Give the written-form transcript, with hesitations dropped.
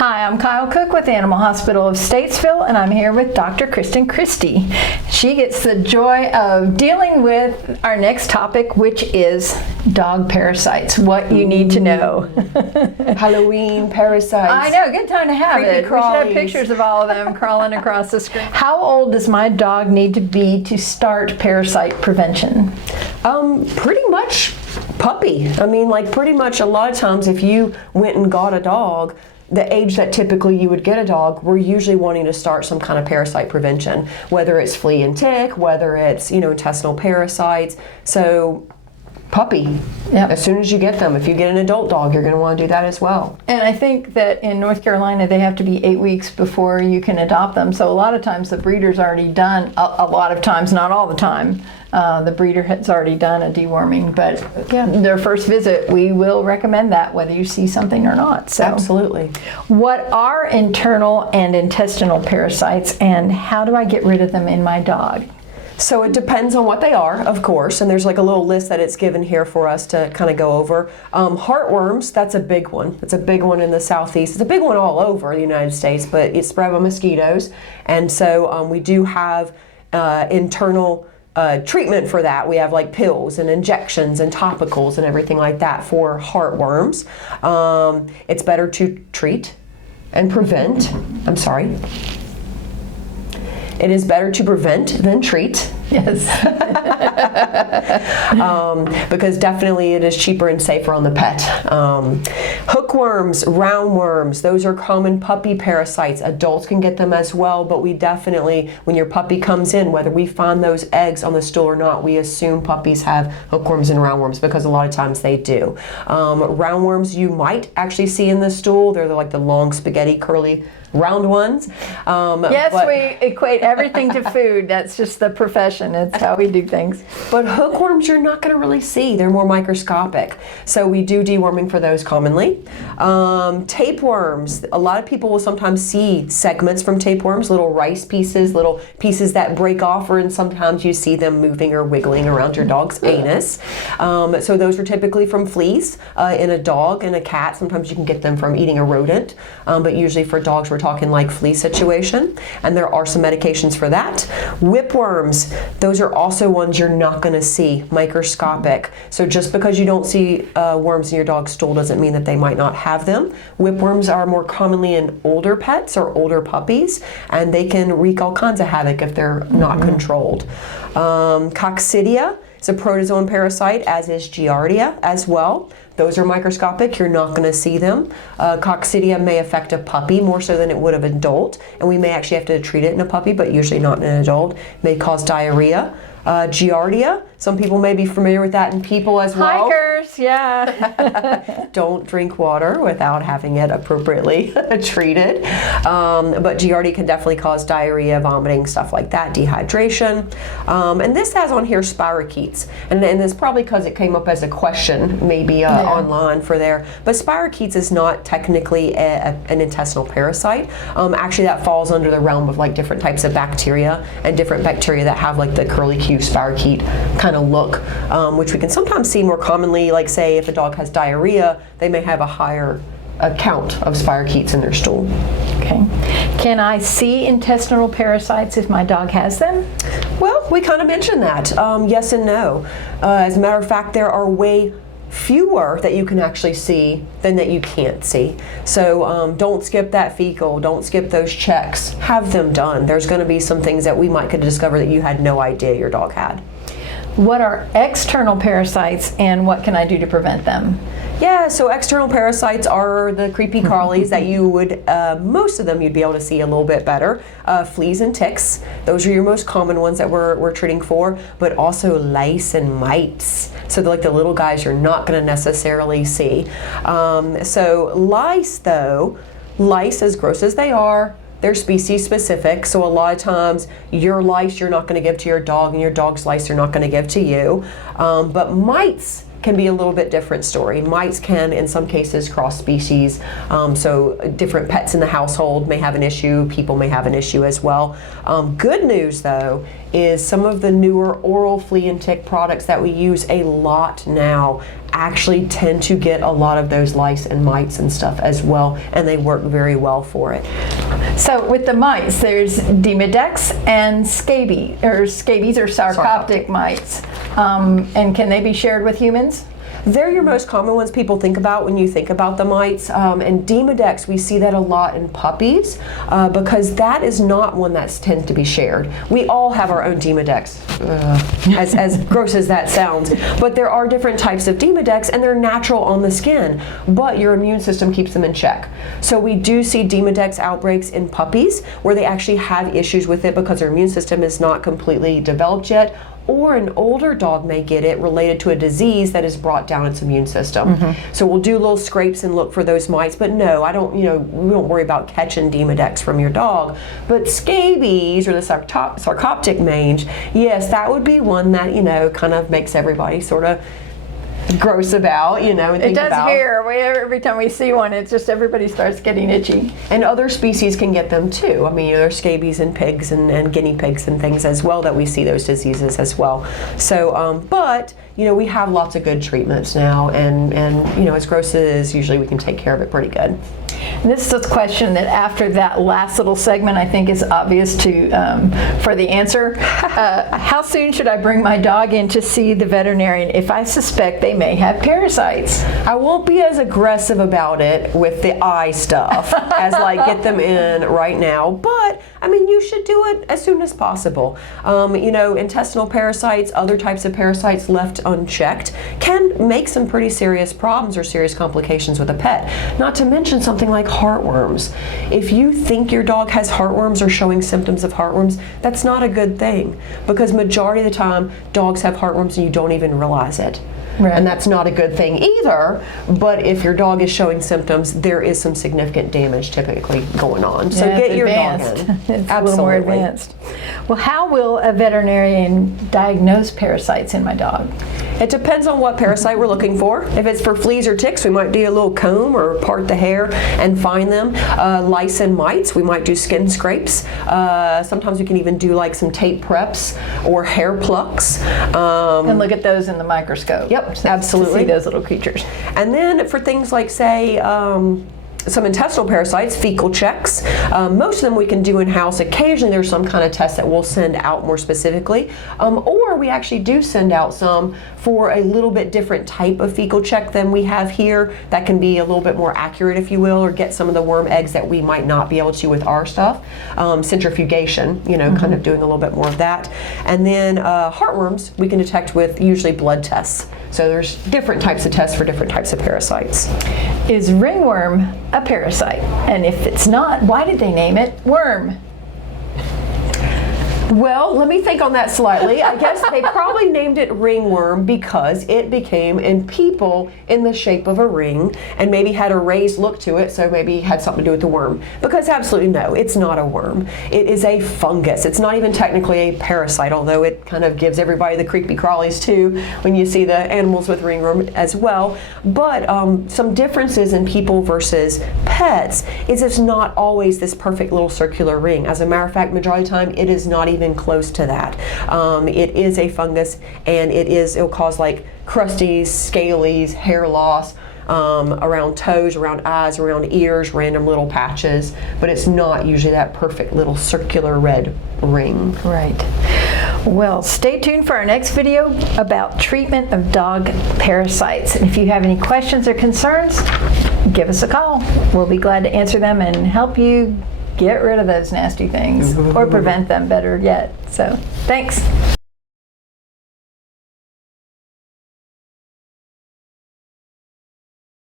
Hi, I'm Kyle Cook with Animal Hospital of Statesville, and I'm here with Dr. Kristin Christy. She gets the joy of dealing with our next topic, which is dog parasites, what you need to know. Halloween parasites. I know, good time to have Creepy it. We should have crawlies. pictures of all of them crawling across the screen. How old does my dog need to be to start parasite prevention? Pretty much puppy. I mean, like pretty much a lot of times if you went and got a dog, the age that typically you would get a dog, we're usually wanting to start some kind of parasite prevention, whether it's flea and tick, whether it's, intestinal parasites. So puppy, Yep. as soon as you get them. If you get an adult dog, you're going to want to do that as well. And I think that in North Carolina, they have to be 8 weeks before you can adopt them. So a lot of times the breeder's already done, a lot of times, not all the time, the breeder has already done a deworming. But their first visit, we will recommend that whether you see something or not. So Absolutely. what are internal and intestinal parasites, and how do I get rid of them in my dog? So it depends on what they are, of course, and there's like a little list that it's given here for us to kind of go over. Heartworms, that's a big one. It's a big one in the southeast. It's a big one all over the United States, but it's spread by mosquitoes. And so we do have internal treatment for that. We have like pills and injections and topicals and everything like that for heartworms. It's better to treat and prevent. It is better to prevent than treat. Yes. Because definitely it is cheaper and safer on the pet. Hookworms, roundworms, those are common puppy parasites. Adults can get them as well, but we definitely, when your puppy comes in, whether we find those eggs on the stool or not, we assume puppies have hookworms and roundworms because a lot of times they do. Roundworms you might actually see in the stool. They're like the long spaghetti curly round ones. Yes, we equate everything to food. That's just the profession. It's how we do things. But hookworms you're not going to really see. They're more microscopic. So we do deworming for those commonly. Tapeworms. A lot of people will sometimes see segments from tapeworms, little rice pieces, little pieces that break off, and sometimes you see them moving or wiggling around your dog's anus. So those are typically from fleas in a dog and a cat. Sometimes you can get them from eating a rodent, but usually for dogs we're talking like flea situation, and there are some medications for that. Whipworms, those are also ones you're not going to see, microscopic. So just because you don't see worms in your dog's stool doesn't mean that they might not have them. Whipworms are more commonly in older pets or older puppies, and they can wreak all kinds of havoc if they're not controlled. Coccidia is a protozoan parasite, as is Giardia as well. Those are microscopic, you're not going to see them. Coccidia may affect a puppy more so than it would an adult, and we may actually have to treat it in a puppy, but usually not in an adult. It may cause diarrhea. Giardia, some people may be familiar with that in people as well. Hikers, yeah. Don't drink water without having it appropriately treated. But Giardia can definitely cause diarrhea, vomiting, stuff like that, dehydration. And this has on here spirochetes. And it's probably because it came up as a question maybe online for there. But spirochetes is not technically an intestinal parasite. Actually, that falls under the realm of like different types of bacteria and different bacteria that have like the curlicue spirochete kind of look, which we can sometimes see more commonly, like say if a dog has diarrhea, they may have a higher count of spirochetes in their stool. Okay. Can I see intestinal parasites if my dog has them? Well, we kind of mentioned that. Yes and no. As a matter of fact, there are way fewer that you can actually see than that you can't see. So don't skip that fecal, don't skip those checks. Have them done. There's going to be some things that we might could discover that you had no idea your dog had. What are external parasites, and what can I do to prevent them? Yeah, so external parasites are the creepy crawlies that you would, most of them you'd be able to see a little bit better. Fleas and ticks, those are your most common ones that we're treating for, but also lice and mites. So they're like the little guys you're not going to necessarily see. So lice though, as gross as they are, they're species specific, so a lot of times your lice you're not going to give to your dog, and your dog's lice you're not going to give to you. But mites can be a little bit different story. Mites can, in some cases, cross species. So different pets in the household may have an issue. People may have an issue as well. Good news, though, is some of the newer oral flea and tick products that we use a lot now actually tend to get a lot of those lice and mites and stuff as well, and they work very well for it. So with the mites, there's demodex and scabies or sarcoptic mites. And can they be shared with humans? They're your most common ones people think about when you think about the mites. And demodex, we see that a lot in puppies because that is not one that tends to be shared. We all have our own demodex, as gross as that sounds. But there are different types of demodex, and they're natural on the skin, but your immune system keeps them in check. So we do see demodex outbreaks in puppies where they actually have issues with it because their immune system is not completely developed yet. Or an older dog may get it related to a disease that has brought down its immune system. So we'll do little scrapes and look for those mites, but no, we don't worry about catching demodex from your dog. But scabies or the sarcoptic mange, yes, that would be one that, kind of makes everybody sort of gross about, and think It does about. here. Every time we see one, it's just everybody starts getting itchy. And other species can get them too. I mean, there's scabies in pigs and guinea pigs and things as well that we see those diseases as well. So, but we have lots of good treatments now, and as gross as it is, usually we can take care of it pretty good. And this is a question that after that last little segment, I think is obvious for the answer. How soon should I bring my dog in to see the veterinarian if I suspect they may have parasites? I won't be as aggressive about it with the eye stuff as get them in right now, but you should do it as soon as possible. Intestinal parasites, other types of parasites left unchecked can make some pretty serious problems or serious complications with a pet. Not to mention something like heartworms. If you think your dog has heartworms or showing symptoms of heartworms, that's not a good thing, because majority of the time dogs have heartworms and you don't even realize it. Right. And that's not a good thing either, but if your dog is showing symptoms, there is some significant damage typically going on. So get your dog in. It's a little more advanced. Well, how will a veterinarian diagnose parasites in my dog? It depends on what parasite we're looking for. If it's for fleas or ticks, we might do a little comb or part the hair and find them. Lice and mites, we might do skin scrapes. Sometimes we can even do some tape preps or hair plucks. And look at those in the microscope. Yep, absolutely. To see those little creatures. And then for things like, say, some intestinal parasites, fecal checks. Most of them we can do in-house. Occasionally there's some kind of test that we'll send out more specifically. Or we actually do send out some for a little bit different type of fecal check than we have here that can be a little bit more accurate, if you will, or get some of the worm eggs that we might not be able to with our stuff. Centrifugation, kind of doing a little bit more of that. And then heartworms we can detect with usually blood tests. So there's different types of tests for different types of parasites. Is ringworm a parasite? And if it's not, why did they name it worm? Well, let me think on that slightly. I guess they probably named it ringworm because it became in people in the shape of a ring and maybe had a raised look to it, so maybe had something to do with the worm. Because absolutely no, it's not a worm. It is a fungus. It's not even technically a parasite, although it kind of gives everybody the creepy crawlies too when you see the animals with ringworm as well. But some differences in people versus pets is it's not always this perfect little circular ring. As a matter of fact, majority of the time it is not even close to that. It is a fungus, and it'll cause crusties, scalies, hair loss, around toes, around eyes, around ears, random little patches, but it's not usually that perfect little circular red ring. Right. Well, stay tuned for our next video about treatment of dog parasites. And if you have any questions or concerns, give us a call. We'll be glad to answer them and help you get rid of those nasty things or prevent them, better yet. So, thanks.